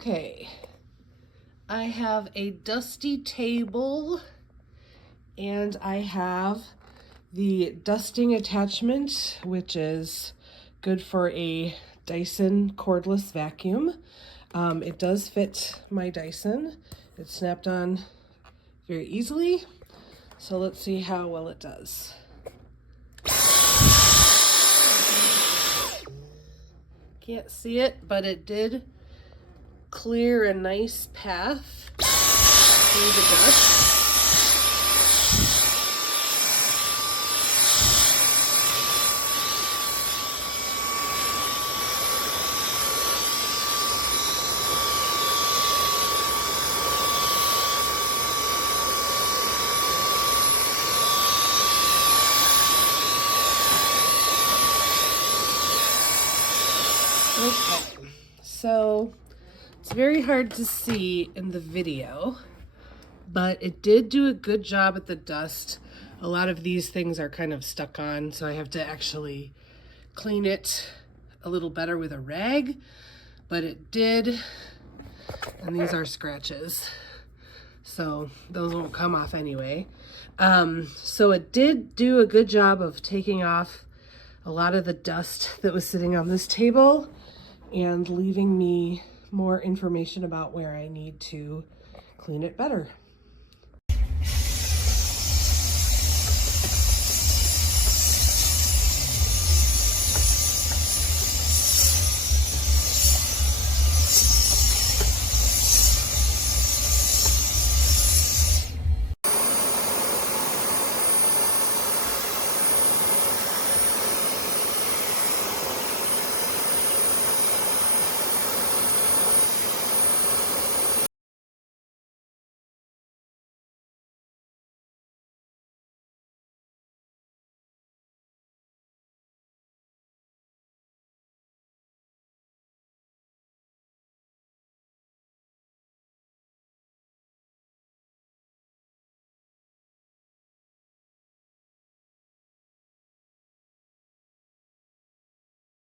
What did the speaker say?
Okay, I have a dusty table and I have the dusting attachment, which is good for a Dyson cordless vacuum. It does fit my Dyson. It's snapped on very easily. So let's see how well it does. Can't see it, but it did clear a nice path through the dust. Okay, so it's very hard to see in the video, but it did do a good job at the dust. A lot of these things are kind of stuck on, so I have to actually clean it a little better with a rag, but it did. And these are scratches, so those won't come off anyway. So it did do a good job of taking off a lot of the dust that was sitting on this table and leaving me more information about where I need to clean it better.